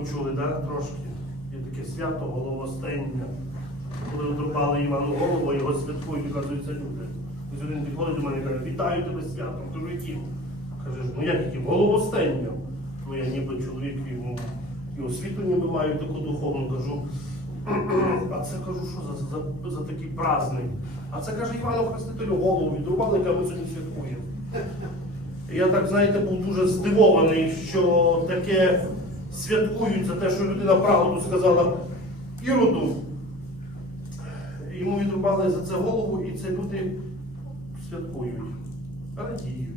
Хрестителя всі, мабуть, чули, да? трошки. Є таке свято, головостення. Коли одрубали Івану голову, його святкують, оказуються люди. Ось один підходить до мене і каже, вітаю тебе святом. Кажу, яким? Каже, ну як яким? Головостенням. Ну я ніби чоловік йому і освіту ніби маю таку духовну, кажу. А це кажу, що за, за, за такий праздник. А це каже Івану Хрестителю голову відрубали, яка ми сьогодні святкуємо. Я так, знаєте, був дуже здивований, що таке святкується, те, що людина правду сказала Іроду. Йому відрубали за це голову, і це люди святкують, радіють,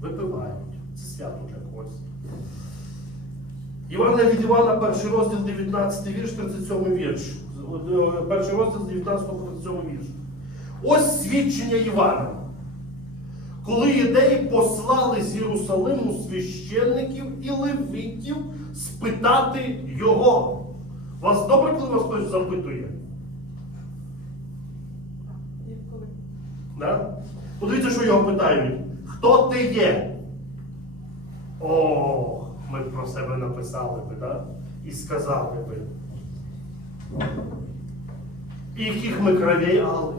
випивають. Це свято для когось. Івана від Івана, перший розділ 19 вірш, 37 вірш. Перший розділ з 19 по 37 вірш. Ось свідчення Івана. Коли ідеї послали з Єрусалиму священників і левитів спитати його. Вас добре, коли вас хтось запитує? Да? Подивіться, що його питають. Хто ти є? О, ми б про себе написали би, да? і сказали би. І яких ми кровей алих.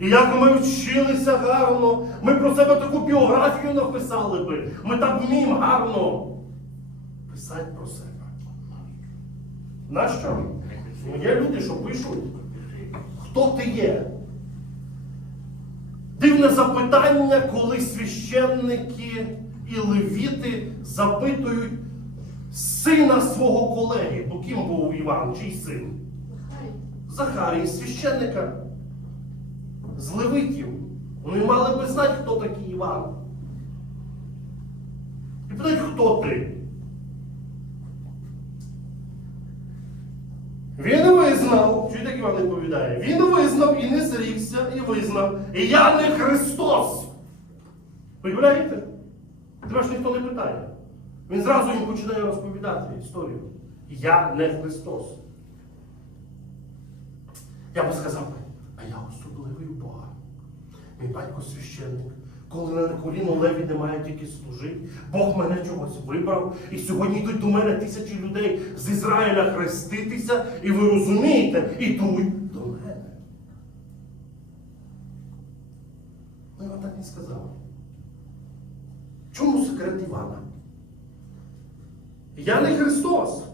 І як ми вчилися гарно, ми про себе таку біографію написали би. Ми так вміємо гарно писати про себе. Нащо? Ну, є люди, що пишуть. Хто ти є? Дивне запитання, коли священники і левіти запитують сина свого колеги. Бо ким був Іван, чий син? Захарій, священника з левитів. Вони мали би знати, хто такий Іван. І питають, хто ти? Він визнав, чуєте, як Іван відповідає? Він визнав і не зрікся, і визнав. І я не Христос. Уявляєте? Тебе ж ніхто не питає. Він зразу їм починає розповідати історію. Я не Христос. Я би сказав, а я особливий Бога. Мій батько священник. Коли на коліно леві немає тільки служити, Бог мене чогось вибрав. І сьогодні йдуть до мене тисячі людей з Ізраїля хреститися, і ви розумієте, ідуть до мене. Ну, я так не сказав. Чому секрет Івана? Я не Христос.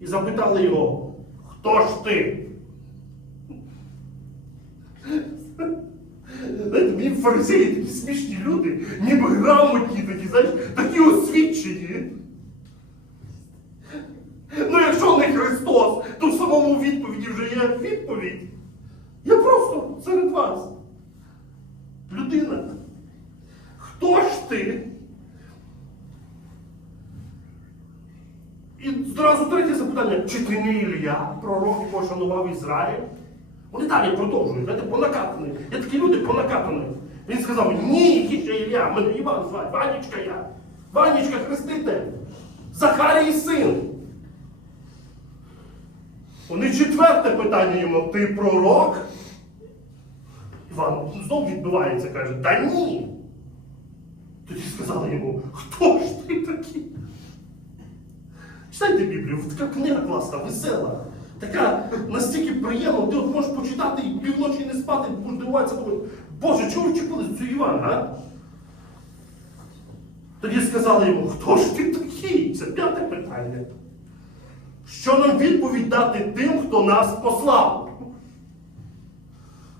І запитали його, хто ж ти? Фарисеї такі смішні люди, ніби грамотні такі, знаєш, такі освічені. Ну, якщо не Христос, то в самому відповіді вже є відповідь. Я просто серед вас. Людина. Хто ж ти? І зразу третє запитання, чи ти не Ілля, пророк, якого шанував Ізраїль? Вони далі продовжують, знаєте, понакатані. Є такі люди понакатані. Він сказав, ні, який Ілля, мене Іван звати, Ванечка я. Ванечка хреститель. Захарій син. Вони четверте питання йому, ти пророк? Іван знов відбивається, каже, та ні. Тоді сказали йому, хто ж ти такий? Читайте Біблію, така книга класна, весела. Така настільки приємна, ти от можеш почитати і півночі не спати, будеш дивуватися, думати, Боже, чого вчепились цю Івана, а? Тоді сказали йому, хто ж ти такий? Це п'яте питання. Що нам відповідь дати тим, хто нас послав?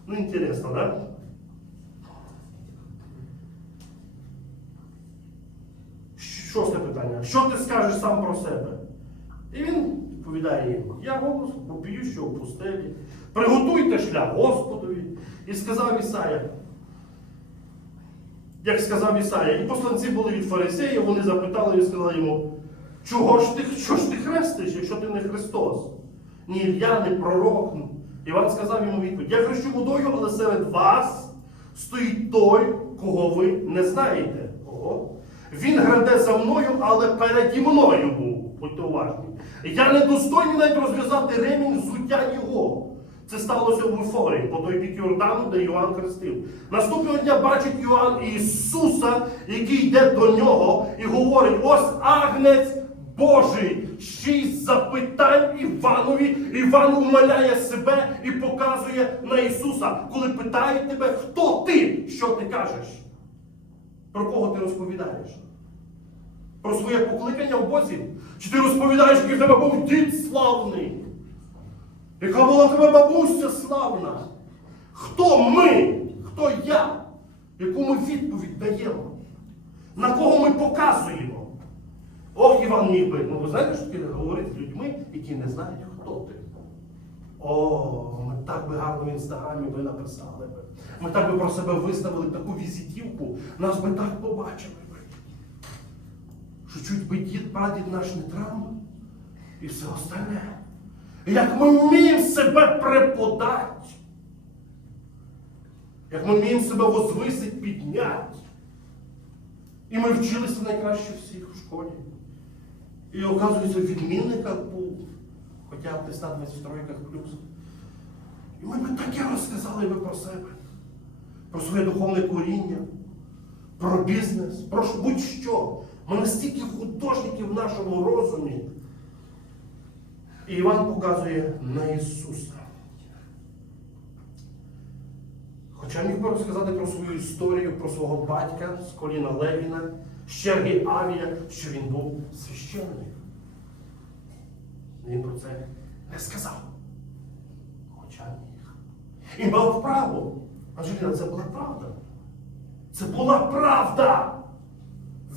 Ну, інтересно, так? Да? Шосте питання. Що ти скажеш сам про себе? І він відповідає їм: Я голос попію, що в пустелі. Приготуйте шлях Господові. І сказав Ісая. Як сказав Ісая, і посланці були від фарисеїв, вони запитали і сказали йому, чого ж ти, що ж ти хрестиш, якщо ти не Христос? Ні Ілля, не пророк. Іван сказав йому відповідь: Я хрещу водою, але серед вас стоїть той, кого ви не знаєте. Ого. Він граде за мною, але переді мною був. Будьте уважні. Я не достойний навіть розв'язати ремінь взуття його. Це сталося в Ефорії, по той бік Йордану, де Йоанн хрестив. Наступного дня бачить Йоанн Ісуса, який йде до нього і говорить: ось агнець Божий. Шість запитань Іванові. Іван умаляє себе і показує на Ісуса, коли питає тебе, хто ти, що ти кажеш? Про кого ти розповідаєш? Про своє покликання в Бозі? Чи ти розповідаєш, який в тебе був дід славний? Яка була тебе бабуся славна? Хто ми? Хто я? Яку ми відповідь даємо? На кого ми показуємо? Ох, Іван міг би. Ну ви знаєте, що таке говорити з людьми, які не знають, хто ти? О, ми так би гарно в інстаграмі би написали би. Ми так би про себе виставили таку візитівку, нас би так побачили би. Що чуть би дід, прадід наш не травма і все остальне. Як ми вміємо себе преподати, як ми вміємо себе возвисить, підняти. І ми вчилися найкраще всіх у школі. І оказується, в відмінниках був, хоча б десь на 23 плюс. І ми б таке розказали би про себе, про своє духовне коріння, про бізнес, про будь-що. Ми настільки художники в нашому розумі. І Іван показує на Ісуса. Хоча міг би розказати про свою історію, про свого батька з коліна Левіна, з черги Авія, що він був священник. Він про це не сказав. Хоча міг. І мав право. Анжеліна, це була правда. Це була правда.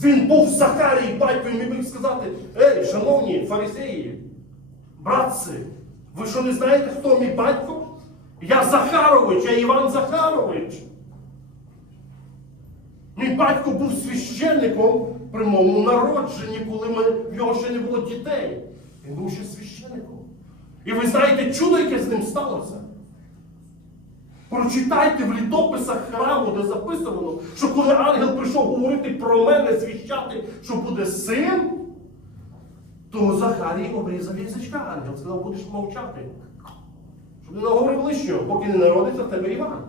Він був Захарій, батько, і міг сказати, ей, шановні фарисеї, братці, ви що не знаєте, хто мій батько? Я Захарович, я Іван Захарович. Мій батько був священником при моєму народженні, коли ми, в нього ще не було дітей. Він був ще священником. І ви знаєте чудо, яке з ним сталося? Прочитайте в літописах храму, де записано, що коли ангел прийшов говорити про мене, звіщати, що буде син, то Захарій обрізав язичка. Ангел сказав, будеш мовчати. Щоб не наговорив лишнього, поки не народиться тебе Іван.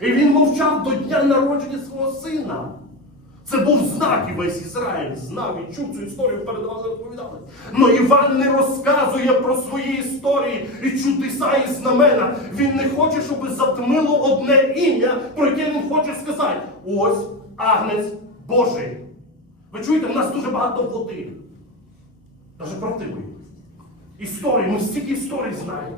І він мовчав до дня народження свого сина. Це був знак, і весь Ізраїль знав і чув цю історію, передавали, розповідали. Но Іван не розказує про свої історії і чудеса і знамена. Він не хоче, щоб затмило одне ім'я, про яке він хоче сказати. Ось агнець Божий. Ви чуєте, в нас дуже багато води. Навіть правдивої. Історії, ми стільки історій знаємо.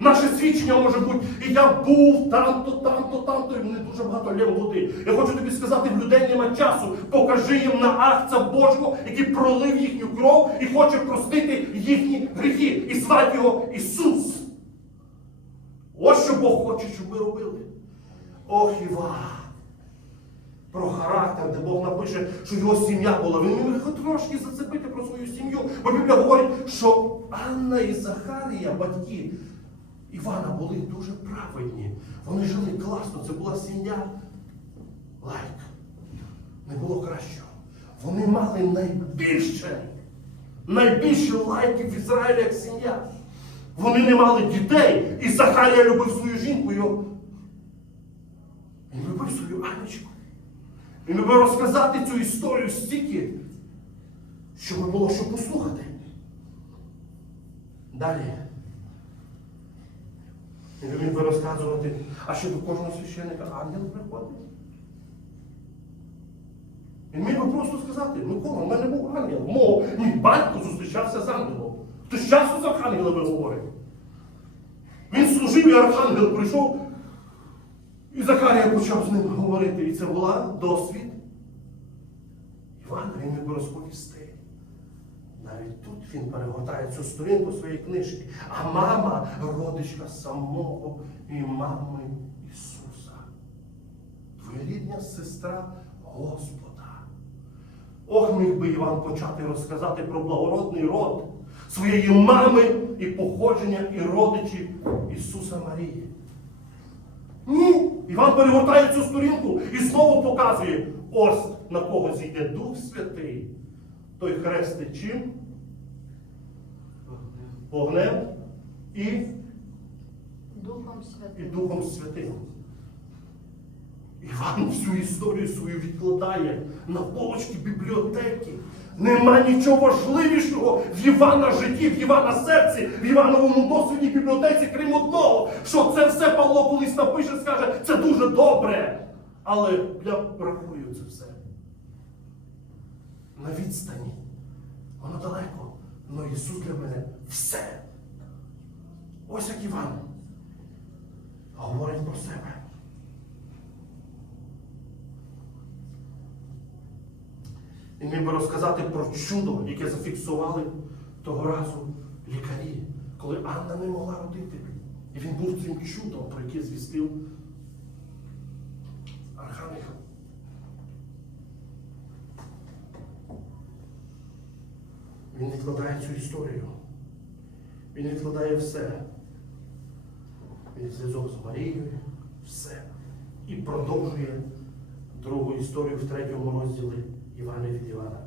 Наше свідчення може бути, і я був там-то, там-то, там-то, і мене дуже багато лєм води. Я хочу тобі сказати, в людей нема часу. Покажи їм на акця Божого, який пролив їхню кров і хоче простити їхні гріхи. І звати його Ісус. Ось що Бог хоче, щоб ми робили. Ох, Іван. Про характер, де Бог напише, що його сім'я була. Він міг трошки зацепити про свою сім'ю. Бо Біблія говорить, що Анна і Захарія, батьки Івана, були дуже праведні. Вони жили класно, це була сім'я лайк. Не було кращого. Вони мали найбільше, найбільше лайків в Ізраїлі як сім'я. Вони не мали дітей, і Захарія любив свою жінку. Його. Він любив свою Анечку. Він любив розказати цю історію стільки, щоб було що послухати. Далі. Він би розказувати, а що до кожного священника ангел приходить. Він міг би просто сказати, ну кого, в мене був ангел. Мо, мій батько зустрічався з ангелом. Хтось часто з архангелами говорить. Він служив, і архангел прийшов, і Захарія почав з ним говорити. І це була досвід. Іван він міг розповісти. Навіть тут він перегортає цю сторінку своєї книжки. А мама родичка самого і мами Ісуса. Твоєрідня сестра Господа. Ох, міг би Іван почати розказати про благородний род своєї мами і походження і родичів Ісуса Марії. Ні. Іван перегортає цю сторінку і знову показує, ось на кого зійде Дух Святий. Той хрестить чим? Вогнем і Духом Святим. і Духом Святим. Іван всю історію свою відкладає на полочки бібліотеки. Нема нічого важливішого в Івана житті, в Івана серці, в Івановому досвіді бібліотеці, крім одного, що це все Павло колись напише, скаже, це дуже добре. Але я рахую це все. На відстані. Воно далеко. Але Ісус для мене все. Ось як Іван говорить про себе. Він міг розказати про чудо, яке зафіксували того разу лікарі, коли Анна не могла родити. І він був цим чудом, про яке звістив Архангел. Він відкладає цю історію. Він відкладає все. Він зв'язок з Марією, все. І продовжує історію в третьому розділі Івана від Івана.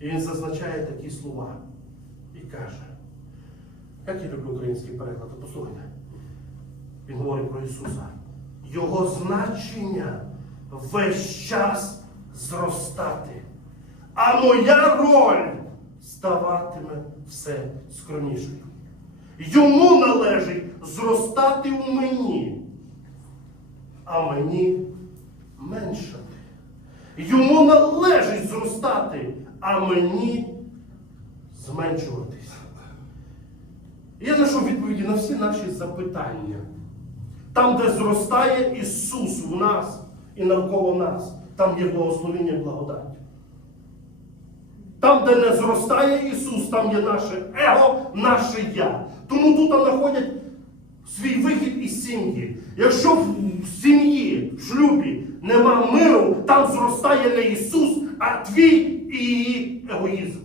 І він зазначає такі слова і каже, як я люблю український переклад, послухайте. Він говорить про Ісуса. Його значення весь час зростати. А моя роль ставатиме все скромнішою. Йому належить зростати в мені, а мені меншати. Йому належить зростати, а мені зменшуватись. Я знайшов відповіді на всі наші запитання. Там, де зростає Ісус в нас і навколо нас, там є благословення і благодать. Там, де не зростає Ісус, там є наше его, наше я. Тому тут знаходять свій вихід із сім'ї. Якщо в сім'ї, в шлюбі нема миру, там зростає не Ісус, а твій і її егоїзм.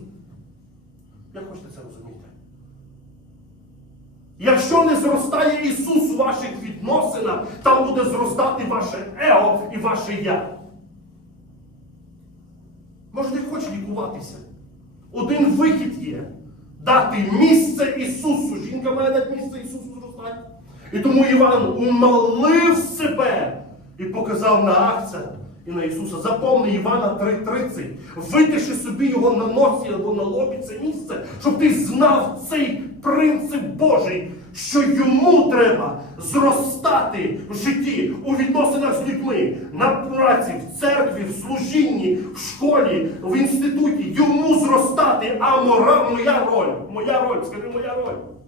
Як хочете це розуміти? Якщо не зростає Ісус у ваших відносинах, там буде зростати ваше его і ваше я. Може, не хоче лікуватися. Один вихід є. Дати місце Ісусу. Жінка має дати місце Ісусу. І тому Іван умалив себе і показав на акцент і на Ісуса. Запомни Івана 3.30. Витиши собі його на носі або на лобі це місце, щоб ти знав цей принцип Божий, що йому треба зростати в житті, у відносинах з людьми, на праці, в церкві, в служінні, в школі, в інституті. Йому зростати, а моя роль, моя роль, скажи моя роль.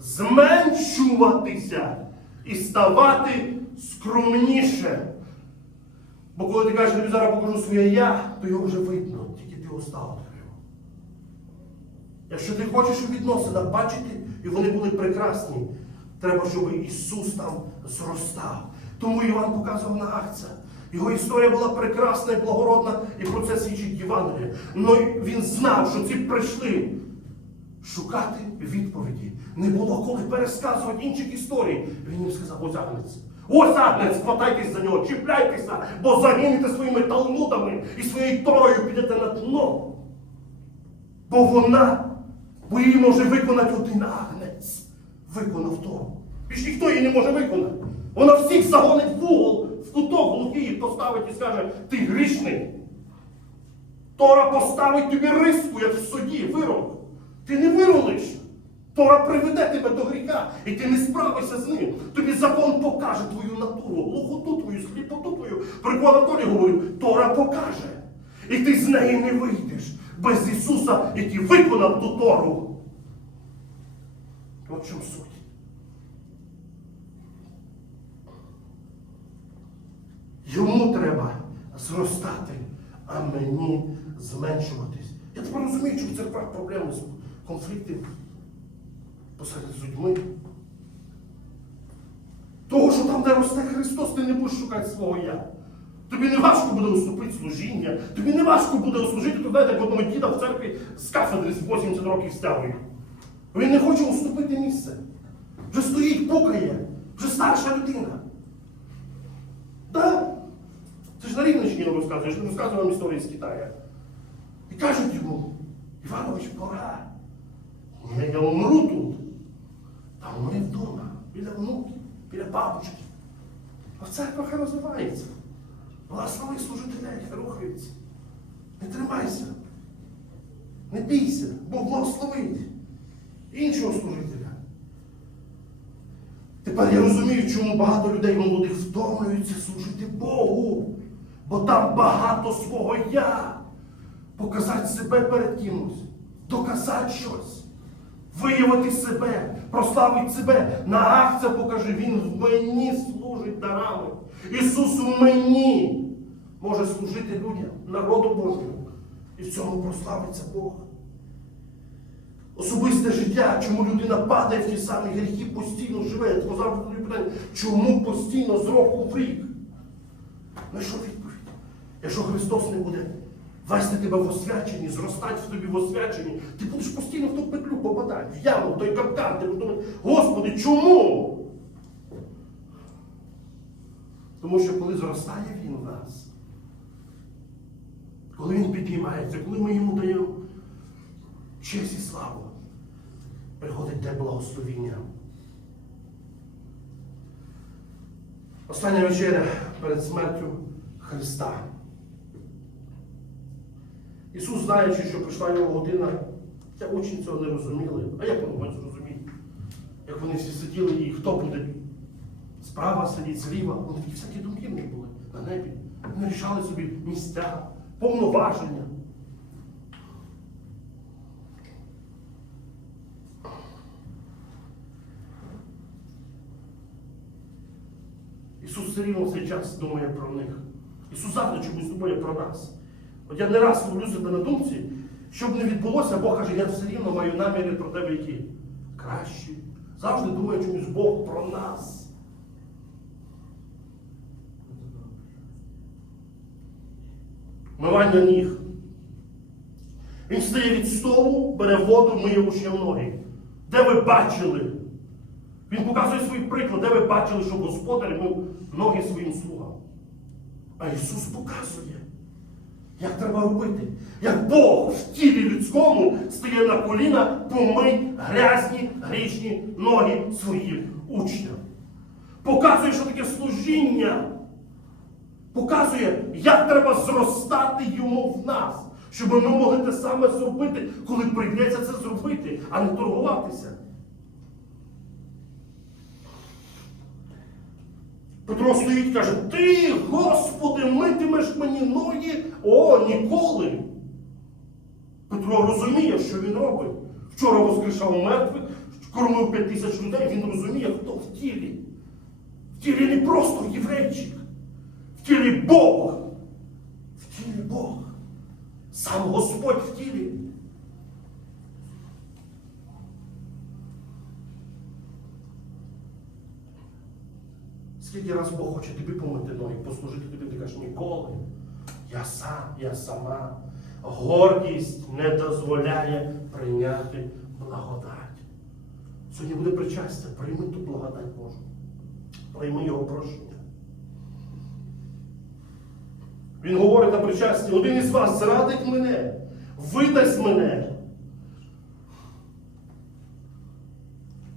Зменшуватися і ставати скромніше. Бо коли ти кажеш, тобі зараз покажу своє я, то його вже видно, тільки ти оставив. Якщо ти хочеш у відносинах бачити, і вони були прекрасні, треба, щоб Ісус там зростав. Тому Іван показував на акцент. Його історія була прекрасна і благородна, і про це свідчить Євангеліє. Но він знав, що ці прийшли шукати відповіді. Не було коли пересказувати інших історій. Він їм сказав, ось агнець. Ось агнець, хватайтесь за нього, чіпляйтеся, бо загинете своїми талмудами і своєю торою підете на дно. Бо вона, бо її може виконати один агнець. Виконав Тору. Більш ніхто її не може виконати. Вона всіх загонить в угол, в куток глухий поставить і скаже, ти грішний. Тора поставить тобі риску, як в суді, вирок. Ти не вирулиш. Тора приведе тебе до гріха, і ти не справишся з ним. Тобі закон покаже твою натуру, глухоту твою, сліпоту твою. Прикол Анатолій говорив, Тора покаже. І ти з неї не вийдеш без Ісуса, який виконав ту Тору. От чому суть. Йому треба зростати, а мені зменшуватись. Я тепер розумію, що в церквах проблеми з конфлікти посеред з людьми. Того, що там, де росте Христос, ти не будеш шукати свого я. Тобі не важко буде уступити служіння, тобі не важко буде услужити, то знаєте, як одного діда в церкві з кафедри з 80 років стягує. Він не хоче уступити місце. Вже стоїть, пукає, вже старша людина. Так? Це ж на Рівненщині не розказуєш, не розказую вам історії з Китаю. І кажуть йому, Іванович, пора. Ні, я умру тут. Та умри вдома, біля внуків. біля бабушки. А церква хай розвивається. Благослови служителей, хай рухаються. Не тримайся. Не бійся, Бог благословить іншого служителя. Тепер я розумію, чому багато людей молодих втомлюються служити Богу, бо там багато свого я. Показати себе перед кимось, доказати щось, виявити себе, прославити себе. На акція покажи, Він в мені служить дарами. Ісус в мені може служити людям, народу Божому. І в цьому прославиться Бог. Особисте життя, чому людина падає в ті самі гріхи, постійно живе. Я завжди питання, чому постійно з року в рік? На що відповідь? Якщо Христос не буде вести тебе в освяченні, зростати в тобі в освяченні, ти будеш постійно в петлю яму, той капкан, ти будеш думати, Господи, чому? Тому що коли зростає він в нас, коли він підіймається, коли ми йому даємо честь і славу, приходить те благословіння. Остання вечеря перед смертю Христа. Ісус, знаючи, що прийшла його година, ця учні цього не розуміли. А як вони можуть зрозуміти? Як вони всі сиділи і хто буде справа сидіть, зліва, вони такі всякі думки в були на небі. Вони рішали собі місця, повноваження. Ісус все рівно цей час думає про них. Ісус завжди чомусь думає про нас. От я не раз ловлю себе на думці, щоб не відбулося, Бог каже, я все рівно маю наміри про тебе які кращі. Завжди думає чомусь Бог про нас. Мивання ніг. Він встає від столу, бере воду, миє учням ноги. Де ви бачили? Він показує свій приклад, де ви бачили, що господар мив ноги своїм слугам. А Ісус показує, як треба робити. Як Бог в тілі людському стає на коліна, помий грязні, грішні ноги своїм учням. Показує, що таке служіння. Показує, як треба зростати йому в нас, щоб ми могли те саме зробити, коли прийдеться це зробити, а не торгуватися. Петро стоїть каже, ти, Господи, митимеш мені ноги? О, ніколи. Петро розуміє, що він робить. Вчора воскрешав мертвих, кормив п'ять тисяч людей, він розуміє, хто в тілі. В тілі не просто єврейчик. В тілі Бог. В тілі Бог. Сам Господь в тілі. Скільки раз Бог хоче тобі помити ноги, послужити тобі, ти кажеш ніколи. Я сам, я сама. Гордість не дозволяє прийняти благодать. Сьогодні буде причастя, прийми ту благодать Божу. Прийми його прощення. Він говорить на причасті, один із вас зрадить мене, видасть мене.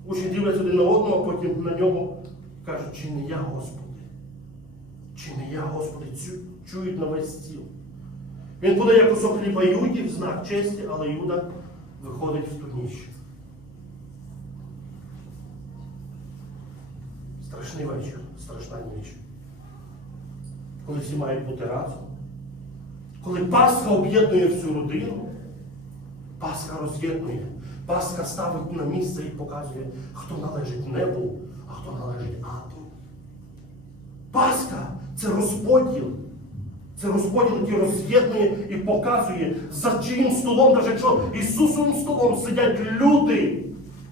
Учні дивляться один на одного, а потім на нього кажуть, чи не я, Господи? Чи не я, Господи, Чу- чують на весь стіл. Він подає кусок хліба в знак честі, але Юда виходить в ту ніч. Страшний вечір, страшна ніч. Коли всі мають бути разом. Коли Пасха об'єднує всю родину, Пасха роз'єднує. Пасха ставить на місце і показує, хто належить небу, а хто належить аду. Пасха це розподіл. Це розподіл, який роз'єднує і показує, за чиїм столом, навіть якщо Ісусовим столом сидять люди,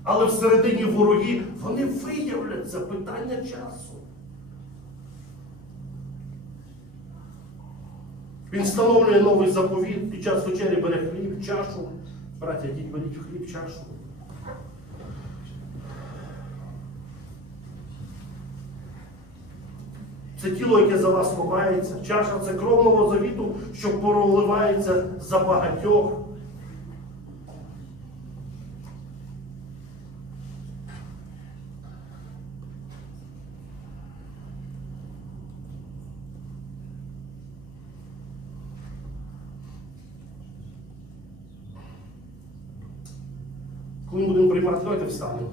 але всередині вороги, вони виявляться питання часу. Він встановлює новий заповіт під час вечері бере хліб, чашу. Браття, йдіть, беріть хліб, чашу. Це тіло, яке за вас ховається, чаша це кровного завіту, що проливається за багатьох. Коли ми будемо приймати, давайте встанемо.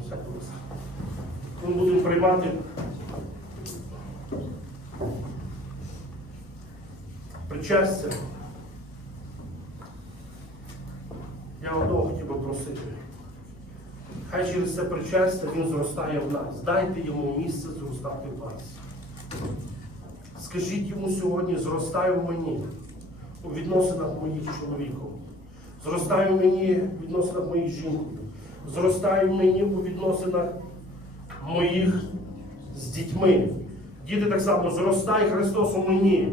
Коли ми будемо приймати. Причастя. Я одного хотів би просити. Хай через це причастя він зростає в нас. Дайте йому місце зростати в вас. Скажіть йому сьогодні, зростай в мені у відносинах моїх з чоловіком. Зростай в мені в відносинах моїх з жінкою. Зростай в мені у відносинах моїх з дітьми. Діти так само, зростай Христос у мені.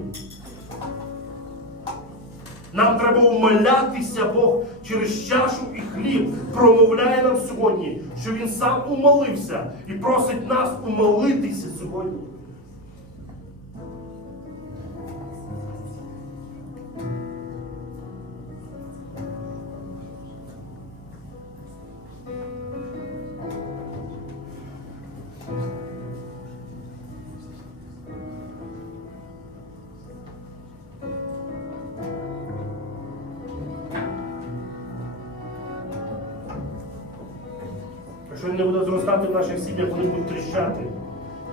Нам треба умолятися, Бог через чашу і хліб промовляє нам сьогодні, що Він сам умолився і просить нас умолитися сьогодні. В наших сім'ях, вони будуть тріщати.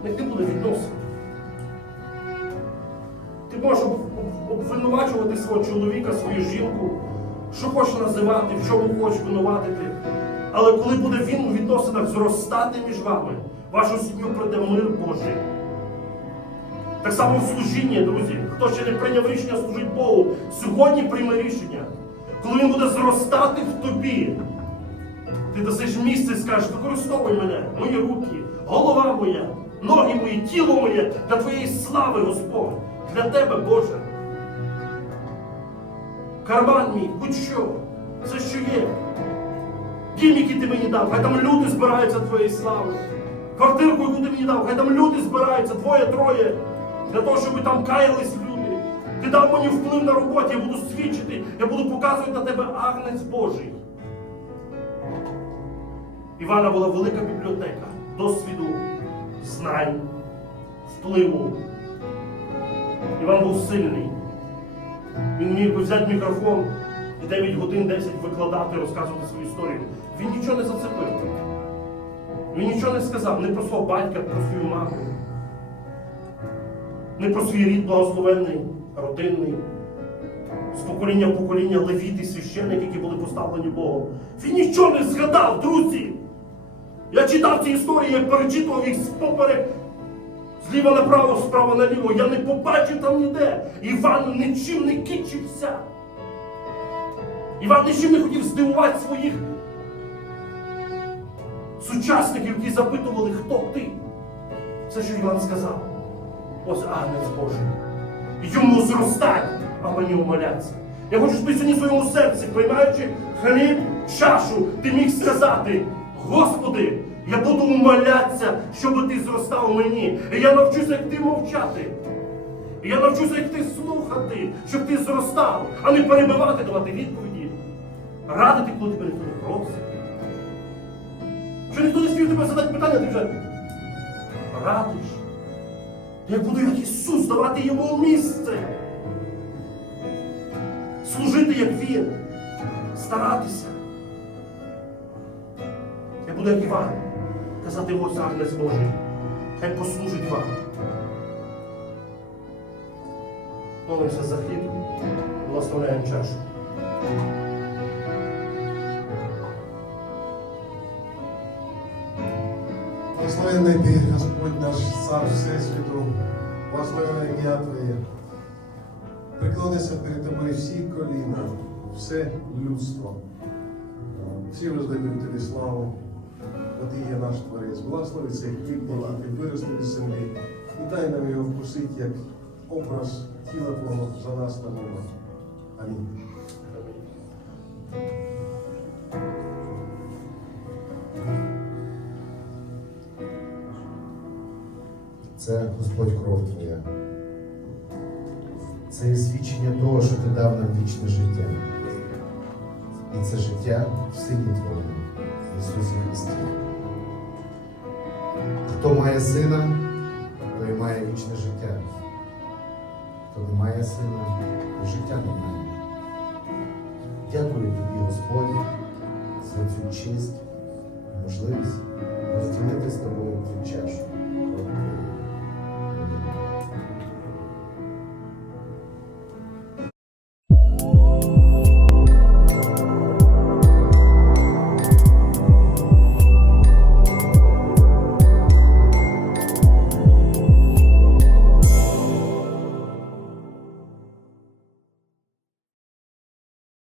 Них не буде відносин. Ти можеш об- об- обвинувачувати свого чоловіка, свою жінку, що хочеш називати, в чому хочеш винуватити. Але коли буде він у відносинах зростати між вами, вашу сім'ю прийде мир Божий. Так само в служінні, друзі. Хто ще не прийняв рішення служити Богу, сьогодні прийме рішення. Коли він буде зростати в тобі, ти дасиш місце і скажеш, використовуй мене, мої руки, голова моя, ноги мої, тіло моє для твоєї слави, Господь, для тебе, Боже. Карман мій, будь-що, все, що є. Дім, який ти мені дав, хай там люди збираються твоєї слави. Квартирку, яку ти мені дав, хай там люди збираються, двоє-троє, для того, щоб там каялись люди. Ти дав мені вплив на роботі, я буду свідчити, я буду показувати на тебе агнець Божий. Івана була велика бібліотека досвіду, знань, впливу. Іван був сильний. Він міг би взяти мікрофон і 9 годин 10 викладати, розказувати свою історію. Він нічого не зацепив. Він нічого не сказав не про свого батька, про свою маму, не про свій рід благословенний, родинний, з покоління в покоління левіти, священники, які були поставлені Богом. Він нічого не згадав, друзі. Я читав ці історії, я перечитував їх поперек, зліва направо, справа наліво. Я не побачив там ніде. Іван нічим не кінчився. Іван нічим не хотів здивувати своїх сучасників, які запитували, хто ти. Все, що Іван сказав. Ось агнець Божий. Йому зростать, а мені умолятися. Я хочу, щоб ти сьогодні в своєму серці, приймаючи хліб, чашу, ти міг сказати, Господи, я буду умолятися, щоб ти зростав мені. І я навчуся, як ти мовчати. І я навчуся, як ти слухати, щоб ти зростав, а не перебивати, давати відповіді. Радити, коли тебе ніхто не просить. Що ніхто не спів тебе задати питання, ти вже радиш. Я буду як Ісус давати йому місце. Служити, як Він, старатися. Я буду як Іван, казати ось агнець Божий. Хай послужить вам. Молимося за хліб, благословляємо чашу. Благословенний ти, Господь наш цар Всесвіту, благословенне ім'я Твоє. Приклонися перед тобою всі коліна, все людство. Всі роздають тобі славу, бо ти є наш Творець. Благослови цей хліб, який ти виростив із землі, і дай нам його вкусити як образ тіла Твого за нас на ньому. Амінь. Це Господь кров Твоя. Це є свідчення того, що ти дав нам вічне життя. І це життя в силі Твоєму, Ісусі Христі. Хто має сина, той має вічне життя. Хто не має сина, то життя не має. Дякую тобі, Господі, за цю честь і можливість розділити з тобою цю чашу.